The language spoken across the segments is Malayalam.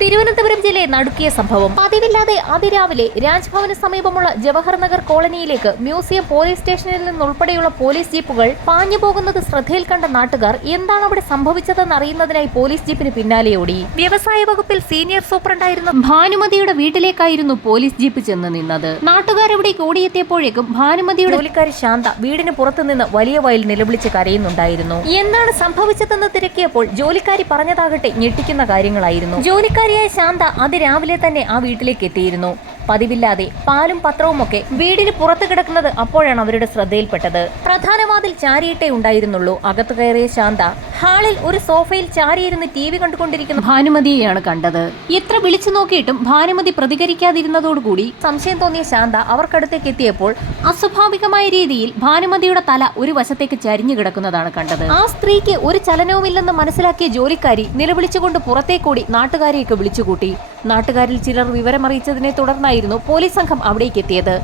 തിരുവനന്തപുരം ജില്ലയെ നടുക്കിയ സംഭവം. പതിവില്ലാതെ അതിരാവിലെ രാജ്ഭവന് സമീപമുള്ള ജവഹർ നഗർ കോളനിയിലേക്ക് മ്യൂസിയം, പോലീസ് സ്റ്റേഷനിൽ നിന്നുൾപ്പെടെയുള്ള പോലീസ് ജീപ്പുകൾ പാഞ്ഞു പോകുന്നത് ശ്രദ്ധയിൽ കണ്ട നാട്ടുകാർ എന്താണ് അവിടെ സംഭവിച്ചതെന്ന് അറിയുന്നതിനായി പോലീസ് ജീപ്പിന് പിന്നാലെ ഓടി. വ്യവസായ വകുപ്പിൽ സീനിയർ സൂപ്രണ്ടായിരുന്ന ഭാനുമതിയുടെ വീട്ടിലേക്കായിരുന്നു പോലീസ് ജീപ്പ് ചെന്ന് നിന്നത്. നാട്ടുകാരവിടേക്ക് ഓടിയെത്തിയപ്പോഴേക്കും ഭാനുമതിയുടെ ജോലിക്കാരി ശാന്ത വീടിന് പുറത്തുനിന്ന് വലിയ വായിൽ നിലവിളിച്ച് കരയുന്നുണ്ടായിരുന്നു. എന്താണ് സംഭവിച്ചതെന്ന് തിരക്കിയപ്പോൾ ജോലിക്കാരി പറഞ്ഞതാകട്ടെ ഞെട്ടിക്കുന്ന കാര്യങ്ങളായിരുന്നു. ജോലിക്കാരിയായ ശാന്ത അതിരാവിലെ തന്നെ ആ വീട്ടിലേക്ക് എത്തിയിരുന്നു. പതിവില്ലാതെ പാലും പത്രവുമൊക്കെ വീടിന് പുറത്തു കിടക്കുന്നത് അപ്പോഴാണ് അവരുടെ ശ്രദ്ധയിൽപ്പെട്ടത്. പ്രധാന വാതിൽ ചാരിയിട്ടേ ഉണ്ടായിരുന്നുള്ളൂ. അകത്തു കയറിയ ശാന്ത ഹാളിൽ ഒരു സോഫയിൽ ചാരിയിരുന്ന് TV കണ്ടുകൊണ്ടിരിക്കുന്ന ഭാനുമതിയെയാണ് കണ്ടത്. എത്ര വിളിച്ചു നോക്കിയിട്ടും ഭാനുമതി പ്രതികരിക്കാതിരുന്നതോടുകൂടി സംശയം തോന്നിയ ശാന്ത അവർക്കടുത്തേക്ക് എത്തിയപ്പോൾ അസ്വാഭാവികമായ രീതിയിൽ ഭാനുമതിയുടെ തല ഒരു വശത്തേക്ക് ചരിഞ്ഞു കിടക്കുന്നതാണ് കണ്ടത്. ആ സ്ത്രീക്ക് ഒരു ചലനവുമില്ലെന്ന് മനസ്സിലാക്കിയ ജോലിക്കാരി നിലവിളിച്ചുകൊണ്ട് പുറത്തേക്കൂടി നാട്ടുകാരെയൊക്കെ വിളിച്ചുകൂട്ടി. നാട്ടുകാരിൽ ചിലർ വിവരമറിയിച്ചതിനെ തുടർന്നായിരുന്നു പോലീസ് സംഘം അവിടേക്ക് എത്തിയത്.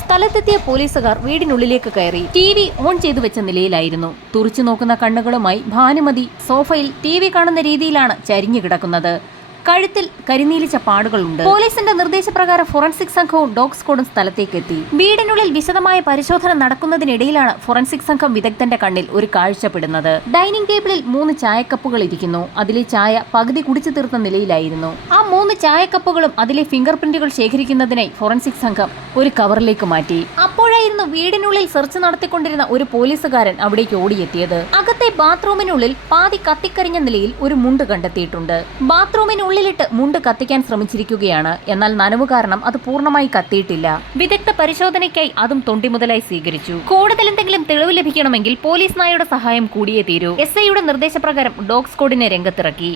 സ്ഥലത്തെത്തിയ പോലീസുകാർ വീടിനുള്ളിലേക്ക് കയറി. TV ഓൺ ചെയ്തു വെച്ച നിലയിലായിരുന്നു. തുറിച്ചു നോക്കുന്ന കണ്ണുകളുമായി ഭാനുമതി സോഫയിൽ TV കാണുന്ന രീതിയിലാണ് ചരിഞ്ഞു കിടക്കുന്നത്. കഴുത്തിൽ കരിനീലിച്ച പാടുകളുണ്ട്. പോലീസിന്റെ നിർദ്ദേശപ്രകാരം ഫോറൻസിക് സംഘവും ഡോഗ് സ്ക്വാഡും സ്ഥലത്തേക്ക് എത്തി. വീടിനുള്ളിൽ വിശദമായ പരിശോധന നടക്കുന്നതിനിടയിലാണ് ഫോറൻസിക് സംഘം വിദഗ്ധന്റെ കണ്ണിൽ ഒരു കാഴ്ചപ്പെടുന്നത്. ഡൈനിങ് ടേബിളിൽ 3 ചായക്കപ്പുകൾ ഇരിക്കുന്നു. അതിലെ ചായ പകുതി കുടിച്ചു തീർത്ത നിലയിലായിരുന്നു. ആ 3 ചായക്കപ്പുകളും അതിലെ ഫിംഗർ പ്രിന്റുകൾ ശേഖരിക്കുന്നതിനായി ഫോറൻസിക് സംഘം ഒരു കവറിലേക്ക് മാറ്റി. അപ്പോഴായിരുന്നു വീടിനുള്ളിൽ സെർച്ച് നടത്തിക്കൊണ്ടിരുന്ന ഒരു പോലീസുകാരൻ അവിടേക്ക് ഓടിയെത്തിയത്. അകത്തെ ബാത്റൂമിനുള്ളിൽ പാതി കത്തിക്കരിഞ്ഞ നിലയിൽ ഒരു മുണ്ട് കണ്ടെത്തിയിട്ടുണ്ട്. ബാത്റൂമിനുള്ളിലിട്ട് മുണ്ട് കത്തിക്കാൻ ശ്രമിച്ചിരിക്കുകയാണ്. എന്നാൽ നനവ് കാരണം അത് പൂർണ്ണമായി കത്തിയിട്ടില്ല. വിദഗ്ധ പരിശോധനയ്ക്കായി അതും തൊണ്ടിമുതലായി സ്വീകരിച്ചു. കൂടുതൽ എന്തെങ്കിലും തെളിവ് ലഭിക്കണമെങ്കിൽ പോലീസ് നായയുടെ സഹായം കൂടിയേ തീരൂ. SIയുടെ നിർദ്ദേശപ്രകാരം ഡോഗ് സ്ക്വാഡിനെ രംഗത്തിറക്കി.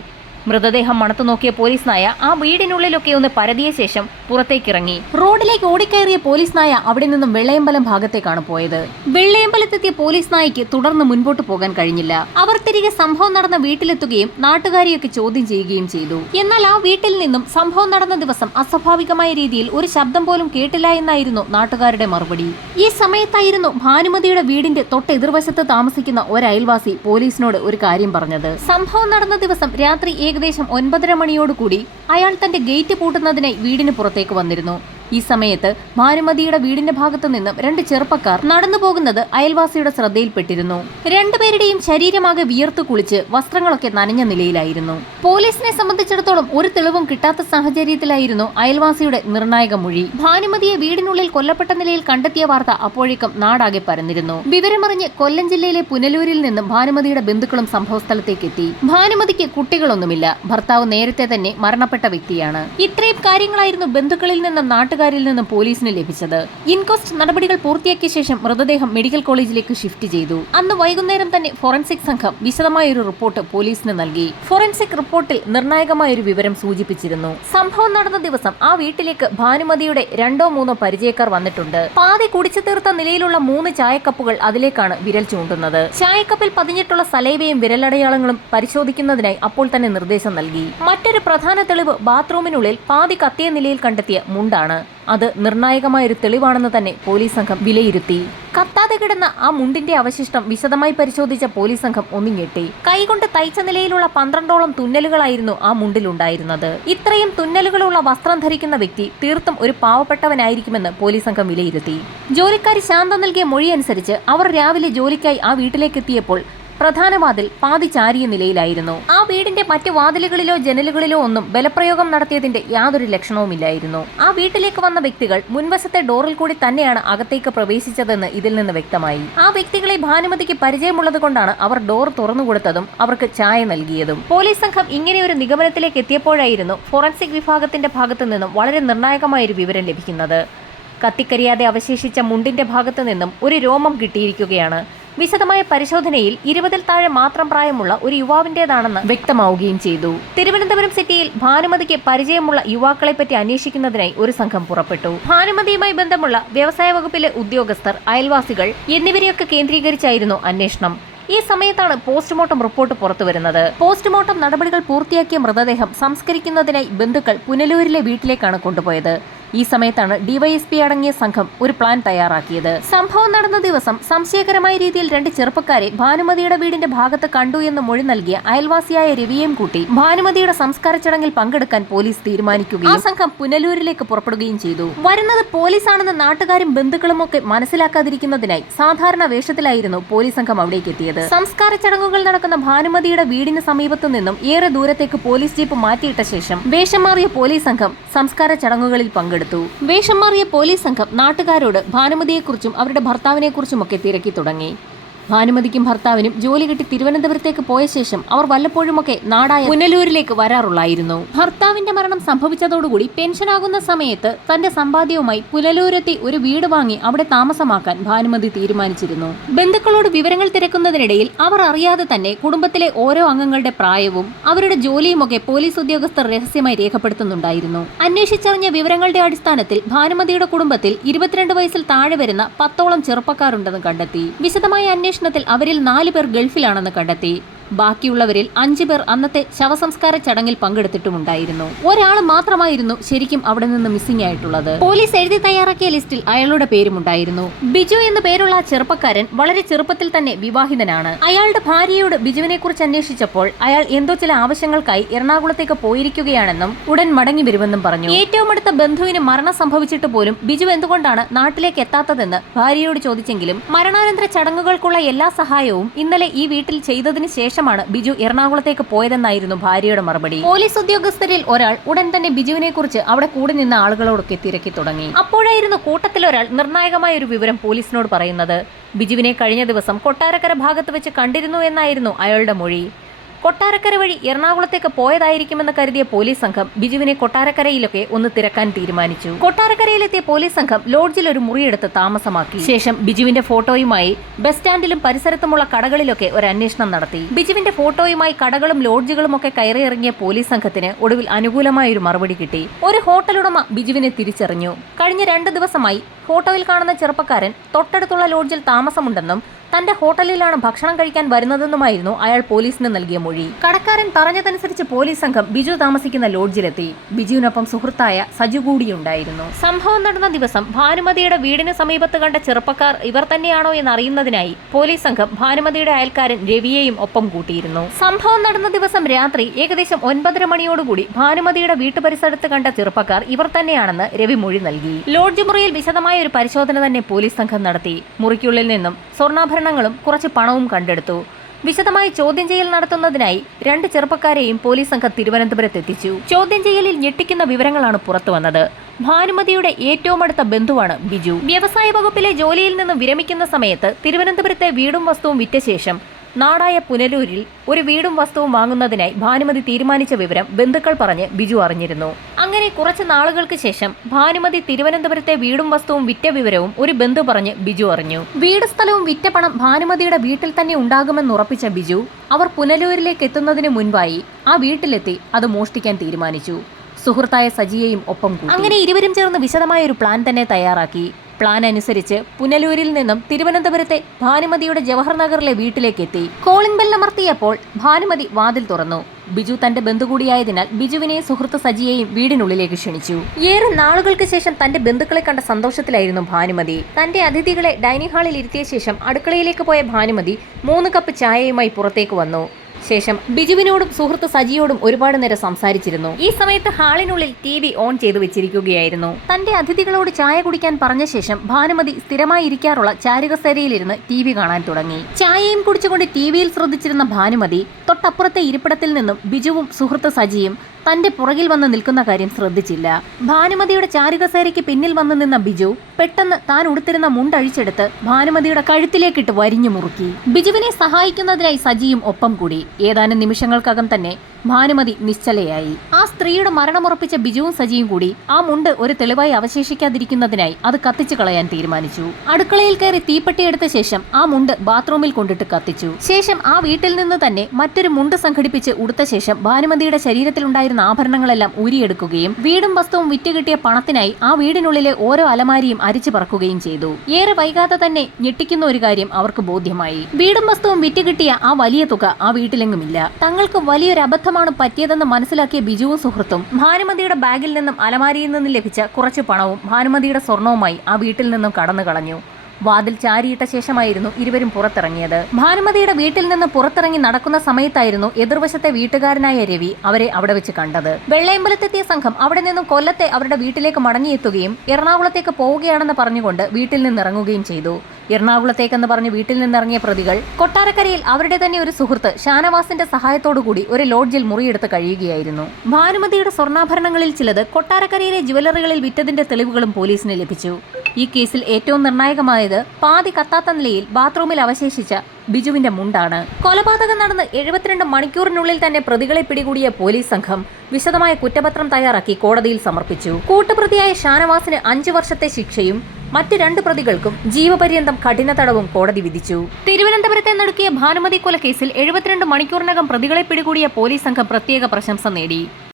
മൃതദേഹം മണത്തു നോക്കിയ പോലീസ് നായ ആ വീടിനുള്ളിലൊക്കെ ഒന്ന് പരതിയ ശേഷം പുറത്തേക്കിറങ്ങി. റോഡിലേക്ക് ഓടിക്കയറിയ പോലീസ് നായ അവിടെ നിന്നും വെള്ളയമ്പലം ഭാഗത്തേക്കാണ് പോയത്. വെള്ളയമ്പലത്തെത്തിയ പോലീസ് നായയ്ക്ക് തുടർന്ന് മുൻപോട്ട് പോകാൻ കഴിഞ്ഞില്ല. അവർ തിരികെ സംഭവം നടന്ന വീട്ടിലെത്തുകയും നാട്ടുകാരെയൊക്കെ ചോദ്യം ചെയ്യുകയും ചെയ്തു. എന്നാൽ ആ വീട്ടിൽ നിന്നും സംഭവം നടന്ന ദിവസം അസ്വാഭാവികമായ രീതിയിൽ ഒരു ശബ്ദം പോലും കേട്ടില്ല എന്നായിരുന്നു നാട്ടുകാരുടെ മറുപടി. ഈ സമയത്തായിരുന്നു ഭാനുമതിയുടെ വീടിന്റെ തൊട്ടെതിർവശത്ത് താമസിക്കുന്ന ഒരു അയൽവാസി പോലീസിനോട് ഒരു കാര്യം പറഞ്ഞത്. സംഭവം നടന്ന ദിവസം രാത്രി ഏകദേശം 9:30 മണിയോടുകൂടി അയാൾ തന്റെ ഗേറ്റ് പൂട്ടുന്നതിനായി വീടിന് പുറത്തേക്ക് വന്നിരുന്നു. ഈ സമയത്ത് ഭാനുമതിയുടെ വീടിന്റെ ഭാഗത്തു നിന്നും 2 ചെറുപ്പക്കാർ നടന്നു പോകുന്നത് അയൽവാസിയുടെ ശ്രദ്ധയിൽപ്പെട്ടിരുന്നു. രണ്ടുപേരുടെയും ശരീരമാകെ വിയർത്തു കുളിച്ച് വസ്ത്രങ്ങളൊക്കെ നനഞ്ഞ നിലയിലായിരുന്നു. പോലീസിനെ സംബന്ധിച്ചിടത്തോളം ഒരു തെളിവും കിട്ടാത്ത സാഹചര്യത്തിലായിരുന്നു അയൽവാസിയുടെ നിർണായക മൊഴി. ഭാനുമതിയെ വീടിനുള്ളിൽ കൊല്ലപ്പെട്ട നിലയിൽ കണ്ടെത്തിയ വാർത്ത അപ്പോഴേക്കും നാടാകെ പരന്നിരുന്നു. വിവരമറിഞ്ഞ് കൊല്ലം ജില്ലയിലെ പുനലൂരിൽ നിന്നും ഭാനുമതിയുടെ ബന്ധുക്കളും സംഭവസ്ഥലത്തേക്ക് എത്തി. ഭാനുമതിക്ക് കുട്ടികളൊന്നുമില്ല. ഭർത്താവ് നേരത്തെ തന്നെ മരണപ്പെട്ട വ്യക്തിയാണ്. ഇത്രയും കാര്യങ്ങളായിരുന്നു ബന്ധുക്കളിൽ നിന്നും നാട്ടുകാരിൽ നിന്നും പോലീസിന് ലഭിച്ചത്. ഇൻക്വസ്റ്റ് നടപടികൾ പൂർത്തിയാക്കിയ ശേഷം മൃതദേഹം മെഡിക്കൽ കോളേജിലേക്ക് ഷിഫ്റ്റ് ചെയ്തു. അന്ന് വൈകുന്നേരം തന്നെ ഫോറൻസിക് സംഘം വിശദമായ ഒരു റിപ്പോർട്ട് പോലീസിന് നൽകി. ഫോറൻസിക് റിപ്പോർട്ടിൽ നിർണായകമായ ഒരു വിവരം സൂചിപ്പിച്ചിരുന്നു. സംഭവം നടന്ന ദിവസം ആ വീട്ടിലേക്ക് ഭാനുമതിയുടെ 2-3 പരിചയക്കാർ വന്നിട്ടുണ്ട്. പാതി കുടിച്ചു തീർത്ത നിലയിലുള്ള 3 ചായക്കപ്പുകൾ അതിലേക്കാണ് വിരൽ ചൂണ്ടുന്നത്. ചായക്കപ്പിൽ പതിഞ്ഞിട്ടുള്ള സലൈവയും വിരലടയാളങ്ങളും പരിശോധിക്കുന്നതിനായി അപ്പോൾ തന്നെ നിർദ്ദേശം നൽകി. മറ്റൊരു പ്രധാന തെളിവ് ബാത്റൂമിനുള്ളിൽ പാതി കത്തിയ നിലയിൽ കണ്ടെത്തിയ മുണ്ടാണ്. അത് നിർണായകമായൊരു തെളിവാണെന്ന് തന്നെ പോലീസ് സംഘം വിലയിരുത്തി. കത്താതെ കിടന്ന ആ മുണ്ടിന്റെ അവശിഷ്ടം വിശദമായി പരിശോധിച്ച പോലീസ് സംഘം ഒന്ന് ഞെട്ടി. കൈകൊണ്ട് തയ്ച്ച നിലയിലുള്ള 12ഓളം തുന്നലുകളായിരുന്നു ആ മുണ്ടിലുണ്ടായിരുന്നത്. ഇത്രയും തുന്നലുകളുള്ള വസ്ത്രം ധരിക്കുന്ന വ്യക്തി തീർത്തും ഒരു പാവപ്പെട്ടവനായിരിക്കുമെന്ന് പോലീസ് സംഘം വിലയിരുത്തി. ജോലിക്കാരി ശാന്ത നൽകിയ മൊഴി അനുസരിച്ച് അവർ രാവിലെ ജോലിക്കായി ആ വീട്ടിലേക്ക് എത്തിയപ്പോൾ പ്രധാന വാതിൽ പാതി ചാരിയ നിലയിലായിരുന്നു. ആ വീടിന്റെ മറ്റു വാതിലുകളിലോ ജനലുകളിലോ ഒന്നും ബലപ്രയോഗം നടത്തിയതിന്റെ യാതൊരു ലക്ഷണവുമില്ലായിരുന്നു. ആ വീട്ടിലേക്ക് വന്ന വ്യക്തികൾ മുൻവശത്തെ ഡോറിൽ കൂടി തന്നെയാണ് അകത്തേക്ക് പ്രവേശിച്ചതെന്ന് ഇതിൽ നിന്ന് വ്യക്തമായി. ആ വ്യക്തികളെ ഭാനുമതിക്ക് പരിചയമുള്ളത് കൊണ്ടാണ് അവർ ഡോർ തുറന്നുകൊടുത്തതും അവർക്ക് ചായ നൽകിയതും. പോലീസ് സംഘം ഇങ്ങനെ ഒരു നിഗമനത്തിലേക്ക് എത്തിയപ്പോഴായിരുന്നു ഫോറൻസിക് വിഭാഗത്തിന്റെ ഭാഗത്തു നിന്നും വളരെ നിർണായകമായൊരു വിവരം ലഭിക്കുന്നത്. കത്തിക്കരിയാതെ അവശേഷിച്ച മുണ്ടിന്റെ ഭാഗത്തു നിന്നും ഒരു രോമം കിട്ടിയിരിക്കുകയാണ്. വിശദമായ പരിശോധനയിൽ 20-ൽ താഴെ മാത്രം പ്രായമുള്ള ഒരു യുവാവിന്റേതാണെന്ന് വ്യക്തമാവുകയും ചെയ്തു. തിരുവനന്തപുരം സിറ്റിയിൽ ഭാനുമതിക്ക് പരിചയമുള്ള യുവാക്കളെപ്പറ്റി അന്വേഷിക്കുന്നതിനായി ഒരു സംഘം പുറപ്പെട്ടു. ഭാനുമതിയുമായി ബന്ധമുള്ള വ്യവസായ വകുപ്പിലെ ഉദ്യോഗസ്ഥർ, അയൽവാസികൾ എന്നിവരെയൊക്കെ കേന്ദ്രീകരിച്ചായിരുന്നു അന്വേഷണം. ഈ സമയത്താണ് പോസ്റ്റ്മോർട്ടം റിപ്പോർട്ട് പുറത്തുവരുന്നത്. പോസ്റ്റ്മോർട്ടം നടപടികൾ പൂർത്തിയാക്കിയ മൃതദേഹം സംസ്കരിക്കുന്നതിനായി ബന്ധുക്കൾ പുനലൂരിലെ വീട്ടിലേക്കാണ് കൊണ്ടുപോയത്. ഈ സമയത്താണ് ഡിവൈഎസ്പി അടങ്ങിയ സംഘം ഒരു പ്ലാൻ തയ്യാറാക്കിയത്. സംഭവം നടന്ന ദിവസം സംശയകരമായ രീതിയിൽ 2 ചെറുപ്പക്കാരെ ഭാനുമതിയുടെ വീടിന്റെ ഭാഗത്ത് കണ്ടു എന്ന് മൊഴി നൽകിയ അയൽവാസിയായ രവിയെയും കൂട്ടി ഭാനുമതിയുടെ സംസ്കാര ചടങ്ങിൽ പങ്കെടുക്കാൻ പോലീസ് തീരുമാനിക്കുകയും ആ സംഘം പുനലൂരിലേക്ക് പുറപ്പെടുകയും ചെയ്തു. വരുന്നത് പോലീസാണെന്ന് നാട്ടുകാരും ബന്ധുക്കളും ഒക്കെ മനസ്സിലാക്കാതിരിക്കുന്നതിനായി സാധാരണ വേഷത്തിലായിരുന്നു പോലീസ് സംഘം അവിടേക്ക് എത്തിയത്. സംസ്കാര ചടങ്ങുകൾ നടക്കുന്ന ഭാനുമതിയുടെ വീടിന് സമീപത്തു നിന്നും ഏറെ ദൂരത്തേക്ക് പോലീസ് ജീപ്പ് മാറ്റിയിട്ട ശേഷം വേഷം മാറിയ പോലീസ് സംഘം സംസ്കാര ചടങ്ങുകളിൽ പങ്കെടുത്തു. വേഷം മാറിയ പോലീസ് സംഘം നാട്ടുകാരോട് ഭാനുമതിയെക്കുറിച്ചും അവരുടെ ഭർത്താവിനെക്കുറിച്ചുമൊക്കെ തിരക്കി തുടങ്ങി. ഭാനുമതിക്കും ഭർത്താവിനും ജോലി കിട്ടി തിരുവനന്തപുരത്തേക്ക് പോയ ശേഷം അവർ വല്ലപ്പോഴുമൊക്കെ നാടായ പുനലൂരിലേക്ക് വരാറുള്ളായിരുന്നു. ഭർത്താവിന്റെ മരണം സംഭവിച്ചതോടുകൂടി പെൻഷനാകുന്ന സമയത്ത് തന്റെ സമ്പാദ്യവുമായി പുനലൂരെത്തി ഒരു വീട് വാങ്ങി അവിടെ താമസമാക്കാൻ ഭാനുമതി തീരുമാനിച്ചിരുന്നു. ബന്ധുക്കളോട് വിവരങ്ങൾ തിരക്കുന്നതിനിടയിൽ അവർ അറിയാതെ തന്നെ കുടുംബത്തിലെ ഓരോ അംഗങ്ങളുടെ പ്രായവും അവരുടെ ജോലിയുമൊക്കെ പോലീസ് ഉദ്യോഗസ്ഥർ രഹസ്യമായി രേഖപ്പെടുത്തുന്നുണ്ടായിരുന്നു. അന്വേഷിച്ചറിഞ്ഞ വിവരങ്ങളുടെ അടിസ്ഥാനത്തിൽ ഭാനുമതിയുടെ കുടുംബത്തിൽ 22 വയസ്സിൽ താഴെ വരുന്ന 10ഓളം ചെറുപ്പക്കാരുണ്ടെന്ന് കണ്ടെത്തി. വിശദമായ അന്വേഷണത്തിൽ അവരിൽ 4 പേർ ഗൾഫിലാണെന്ന് കണ്ടെത്തി. ബാക്കിയുള്ളവരിൽ 5 പേർ അന്നത്തെ ശവസംസ്കാര ചടങ്ങിൽ പങ്കെടുത്തിട്ടുമുണ്ടായിരുന്നു. ഒരാൾ മാത്രമായിരുന്നു ശരിക്കും അവിടെ നിന്ന് മിസ്സിംഗ് ആയിട്ടുള്ളത്. പോലീസ് എഴുതി തയ്യാറാക്കിയ ലിസ്റ്റിൽ അയാളുടെ പേരുമുണ്ടായിരുന്നു. ബിജു എന്ന പേരുള്ള ആ ചെറുപ്പക്കാരൻ വളരെ ചെറുപ്പത്തിൽ തന്നെ വിവാഹിതനാണ്. അയാളുടെ ഭാര്യയോട് ബിജുവിനെ കുറിച്ച് അന്വേഷിച്ചപ്പോൾ അയാൾ എന്തോ ചില ആവശ്യങ്ങൾക്കായി എറണാകുളത്തേക്ക് പോയിരിക്കുകയാണെന്നും ഉടൻ മടങ്ങി വരുമെന്നും പറഞ്ഞു. ഏറ്റവും അടുത്ത ബന്ധുവിന് മരണം സംഭവിച്ചിട്ട് പോലും ബിജു എന്തുകൊണ്ടാണ് നാട്ടിലേക്ക് എത്താത്തതെന്ന് ഭാര്യയോട് ചോദിച്ചെങ്കിലും മരണാനന്തര ചടങ്ങുകൾക്കുള്ള എല്ലാ സഹായവും ഇന്നലെ ഈ വീട്ടിൽ ചെയ്തതിന് ശേഷം ബിജു എറണാകുളത്തേക്ക് പോയതെന്നായിരുന്നു ഭാര്യയുടെ മറുപടി. പോലീസ് ഉദ്യോഗസ്ഥരിൽ ഒരാൾ ഉടൻ തന്നെ ബിജുവിനെ കുറിച്ച് അവിടെ കൂടി നിന്ന ആളുകളോടൊക്കെ തിരക്കി തുടങ്ങി. അപ്പോഴായിരുന്നു കൂട്ടത്തിലൊരാൾ നിർണായകമായ ഒരു വിവരം പോലീസിനോട് പറയുന്നത്. ബിജുവിനെ കഴിഞ്ഞ ദിവസം കൊട്ടാരക്കര ഭാഗത്ത് വെച്ച് കണ്ടിരുന്നു എന്നായിരുന്നു അയാളുടെ മൊഴി. കൊട്ടാരക്കര വഴി എറണാകുളത്തേക്ക് പോയതായിരിക്കുമെന്ന് കരുതിയ പോലീസ് സംഘം ബിജുവിനെ കൊട്ടാരക്കരയിലൊക്കെ ഒന്ന് തിരക്കാൻ തീരുമാനിച്ചു. കൊട്ടാരക്കരയിലെത്തിയ പോലീസ് സംഘം ലോഡ്ജിൽ ഒരു മുറിയെടുത്ത് താമസമാക്കി. ശേഷം ബിജുവിന്റെ ഫോട്ടോയുമായി ബസ് സ്റ്റാൻഡിലും പരിസരത്തുമുള്ള കടകളിലൊക്കെ ഒരു അന്വേഷണം നടത്തി. ബിജുവിന്റെ ഫോട്ടോയുമായി കടകളും ലോഡ്ജുകളും ഒക്കെ കയറിയിറങ്ങിയ പോലീസ് സംഘത്തിന് ഒടുവിൽ അനുകൂലമായ ഒരു മറുപടി കിട്ടി. ഒരു ഹോട്ടൽ ഉടമ ബിജുവിനെ തിരിച്ചറിഞ്ഞു. കഴിഞ്ഞ 2 ദിവസമായി ഫോട്ടോയിൽ കാണുന്ന ചെറുപ്പക്കാരൻ തൊട്ടടുത്തുള്ള ലോഡ്ജിൽ താമസമുണ്ടെന്നും തന്റെ ഹോട്ടലിലാണ് ഭക്ഷണം കഴിക്കാൻ വരുന്നതെന്നുമായിരുന്നു അയാൾ പോലീസിന് നൽകിയ മൊഴി. കടക്കാരൻ പറഞ്ഞതനുസരിച്ച് പോലീസ് സംഘം ബിജു താമസിക്കുന്ന ലോഡ്ജിലെത്തി. ബിജുവിനൊപ്പം സുഹൃത്തായ സജു കൂടിയുണ്ടായിരുന്നു. സംഭവം നടന്ന ദിവസം ഭാനുമതിയുടെ വീടിന് സമീപത്ത് കണ്ട ചെറുപ്പക്കാർ ഇവർ തന്നെയാണോ എന്നറിയുന്നതിനായി പോലീസ് സംഘം ഭാനുമതിയുടെ അയൽക്കാരൻ രവിയെയും ഒപ്പം കൂട്ടിയിരുന്നു. സംഭവം നടന്ന ദിവസം രാത്രി ഏകദേശം 9:30 മണിയോടുകൂടി ഭാനുമതിയുടെ വീട്ടുപരിസരത്ത് കണ്ട ചെറുപ്പക്കാർ ഇവർ തന്നെയാണെന്ന് രവി മൊഴി നൽകി. ലോഡ്ജ് മുറിയിൽ വിശദമായ ഒരു പരിശോധന തന്നെ പോലീസ് സംഘം നടത്തി. മുറിക്കുള്ളിൽ നിന്നും സ്വർണ്ണാഭരണങ്ങളും കുറച്ച് പണവും കണ്ടെടുത്തു. വിശദമായി ചോദ്യം ചെയ്യൽ നടത്തുന്നതിനായി 2 ചെറുപ്പക്കാരെയും പോലീസ് സംഘം തിരുവനന്തപുരത്ത് എത്തിച്ചു. ചോദ്യം ചെയ്യലിൽ ഞെട്ടിക്കുന്ന വിവരങ്ങളാണ് പുറത്തു വന്നത്. ഭാനുമതിയുടെ ഏറ്റവും അടുത്ത ബന്ധുവാണ് ബിജു. വ്യവസായ വകുപ്പിലെ ജോലിയിൽ നിന്ന് വിരമിക്കുന്ന സമയത്ത് തിരുവനന്തപുരത്തെ വീടും വസ്തുവും വിറ്റ ശേഷം നാടായ പുനലൂരിൽ ഒരു വീടും വസ്തുവും വാങ്ങുന്നതിനായി ഭാനുമതി തീരുമാനിച്ച വിവരം ബന്ധുക്കൾ പറഞ്ഞ് ബിജു അറിഞ്ഞിരുന്നു. അങ്ങനെ കുറച്ച് നാളുകൾക്ക് ശേഷം ഭാനുമതി തിരുവനന്തപുരത്തെ വീടും വസ്തുവും വിറ്റ വിവരവും ഒരു ബന്ധു പറഞ്ഞ് ബിജു അറിഞ്ഞു. വീട് സ്ഥലവും വിറ്റ പണം ഭാനുമതിയുടെ വീട്ടിൽ തന്നെ ഉണ്ടാകുമെന്ന് ഉറപ്പിച്ച ബിജു അവർ പുനലൂരിലേക്ക് എത്തുന്നതിന് മുൻപായി ആ വീട്ടിലെത്തി അത് മോഷ്ടിക്കാൻ തീരുമാനിച്ചു. സുഹൃത്തായ സജിയെയും ഒപ്പം കൂട്ടി. അങ്ങനെ ഇരുവരും ചേർന്ന് വിശദമായ ഒരു പ്ലാൻ തന്നെ തയ്യാറാക്കി. പ്ലാൻ അനുസരിച്ച് പുനലൂരിൽ നിന്നും തിരുവനന്തപുരത്തെ ഭാനുമതിയുടെ ജവഹർ നഗറിലെ വീട്ടിലേക്ക് എത്തി. കോളിംഗ് ബെൽ അമർത്തിയപ്പോൾ ഭാനുമതി വാതിൽ തുറന്നു. ബിജു തന്റെ ബന്ധു കൂടിയായതിനാൽ ബിജുവിനെയും സുഹൃത്ത് സജിയെയും വീടിനുള്ളിലേക്ക് ക്ഷണിച്ചു. ഏറെ നാളുകൾക്ക് ശേഷം തന്റെ ബന്ധുക്കളെ കണ്ട സന്തോഷത്തിലായിരുന്നു ഭാനുമതി. തന്റെ അതിഥികളെ ഡൈനിങ് ഹാളിൽ ഇരുത്തിയ ശേഷം അടുക്കളയിലേക്ക് പോയ ഭാനുമതി 3 കപ്പ് ചായയുമായി പുറത്തേക്ക് വന്നു. ശേഷം ബിജുവിനോടും സുഹൃത്ത് സജിയോടും ഒരുപാട് നേരം സംസാരിച്ചിരുന്നു. ഈ സമയത്ത് ഹാളിനുള്ളിൽ TV ഓൺ ചെയ്തു വെച്ചിരിക്കുകയായിരുന്നു. തന്റെ അതിഥികളോട് ചായ കുടിക്കാൻ പറഞ്ഞ ശേഷം ഭാനുമതി സ്ഥിരമായി ഇരിക്കാറുള്ള ചാരുകസേരയിലിരുന്ന് TV കാണാൻ തുടങ്ങി. ചായയും കുടിച്ചുകൊണ്ട് TVയിൽ ശ്രദ്ധിച്ചിരുന്ന ഭാനുമതി തൊട്ടപ്പുറത്തെ ഇരിപ്പിടത്തിൽ നിന്നും ബിജുവും സുഹൃത്ത് സജിയും തന്റെ പുറകിൽ വന്ന് നിൽക്കുന്ന കാര്യം ശ്രദ്ധിച്ചില്ല. ഭാനുമതിയുടെ ചാരുകസേരയ്ക്ക് പിന്നിൽ വന്നു നിന്ന ബിജു പെട്ടെന്ന് താൻ ഉടുത്തിരുന്ന മുണ്ടഴിച്ചെടുത്ത് ഭാനുമതിയുടെ കഴുത്തിലേക്കിട്ട് വരിഞ്ഞു മുറുക്കി. ബിജുവിനെ സഹായിക്കുന്നതിനായി സജിയും ഒപ്പം കൂടി. ഏതാനും നിമിഷങ്ങൾക്കകം തന്നെ ഭാനുമതി നിശ്ചലയായി. ആ സ്ത്രീയുടെ മരണമുറപ്പിച്ച ബിജുവും സജിയും കൂടി ആ മുണ്ട് ഒരു തെളിവായി അവശേഷിക്കാതിരിക്കുന്നതിനായി അത് കത്തിച്ചു കളയാൻ തീരുമാനിച്ചു. അടുക്കളയിൽ കയറി തീപ്പെട്ടി എടുത്ത ശേഷം ആ മുണ്ട് ബാത്റൂമിൽ കൊണ്ടിട്ട് കത്തിച്ചു. ശേഷം ആ വീട്ടിൽ നിന്ന് തന്നെ മറ്റൊരു മുണ്ട് സംഘടിപ്പിച്ച് ഉടുത്ത ശേഷം ഭാനുമതിയുടെ ശരീരത്തിലുണ്ടായിരുന്ന ആഭരണങ്ങളെല്ലാം ഊരിയെടുക്കുകയും വീടും വസ്തുവും വിറ്റുകിട്ടിയ പണത്തിനായി ആ വീടിനുള്ളിലെ ഓരോ അലമാരിയും അരിച്ചു പറക്കുകയും ചെയ്തു. ഏറെ വൈകാതെ തന്നെ ഞെട്ടിക്കുന്ന ഒരു കാര്യം അവർക്ക് ബോധ്യമായി. വീടും വസ്തുവും വിറ്റുകിട്ടിയ ആ വലിയ തുക ആ വീട്ടിലെങ്ങുമില്ല. തങ്ങൾക്ക് വലിയൊരു അബദ്ധം അബദ്ധമാണ് പറ്റിയതെന്ന് മനസ്സിലാക്കിയ ബിജുവും സുഹൃത്തും ഭാനുമതിയുടെ ബാഗിൽ നിന്നും അലമാരിയിൽ നിന്നും ലഭിച്ച കുറച്ച് പണവും ഭാനുമതിയുടെ സ്വർണവുമായി ആ വീട്ടിൽ നിന്നും കടന്നു കളഞ്ഞു. വാതിൽ ചാരിയിട്ട ശേഷമായിരുന്നു ഇരുവരും പുറത്തിറങ്ങിയത്. ഭാനുമതിയുടെ വീട്ടിൽ നിന്ന് പുറത്തിറങ്ങി നടക്കുന്ന സമയത്തായിരുന്നു എതിർവശത്തെ വീട്ടുകാരനായ രവി അവരെ അവിടെ വെച്ച് കണ്ടത്. വെള്ളയമ്പലത്തെത്തിയ സംഘം അവിടെ നിന്നും കൊല്ലത്തെ അവരുടെ വീട്ടിലേക്ക് മടങ്ങിയെത്തുകയും എറണാകുളത്തേക്ക് പോവുകയാണെന്ന് പറഞ്ഞുകൊണ്ട് വീട്ടിൽ നിന്നിറങ്ങുകയും ചെയ്തു. എറണാകുളത്തേക്കെന്ന് പറഞ്ഞ് വീട്ടിൽ നിന്നിറങ്ങിയ പ്രതികൾ കൊട്ടാരക്കരയിൽ അവരുടെ തന്നെ ഒരു സുഹൃത്ത് ഷാനവാസിന്റെ സഹായത്തോടുകൂടി ഒരു ലോഡ്ജിൽ മുറിയെടുത്ത് കഴിയുകയായിരുന്നു. ഭാനുമതിയുടെ സ്വർണ്ണാഭരണങ്ങളിൽ ചിലത് കൊട്ടാരക്കരയിലെ ജുവലറികളിൽ വിറ്റതിന്റെ തെളിവുകളും പോലീസിന് ലഭിച്ചു. ഈ കേസിൽ ഏറ്റവും നിർണായകമായത് പാതി കത്താത്ത നിലയിൽ ബാത്റൂമിൽ അവശേഷിച്ച ബിജുവിന്റെ മുണ്ടാണ്. കൊലപാതകം നടന്ന് 72 മണിക്കൂറിനുള്ളിൽ തന്നെ പ്രതികളെ പിടികൂടിയ പോലീസ് സംഘം വിശദമായ കുറ്റപത്രം തയ്യാറാക്കി കോടതിയിൽ സമർപ്പിച്ചു. കൂട്ടുപ്രതിയായ ഷാനവാസിന് 5 വർഷത്തെ ശിക്ഷയും മറ്റ് 2 പ്രതികൾക്കും ജീവപര്യന്തം കഠിന തടവും കോടതി വിധിച്ചു. തിരുവനന്തപുരത്തെ നടക്കിയ ഭാനുമതി കൊലക്കേസിൽ 72 മണിക്കൂറിനകം പ്രതികളെ പിടികൂടിയ പോലീസ് സംഘം പ്രത്യേക പ്രശംസ നേടി.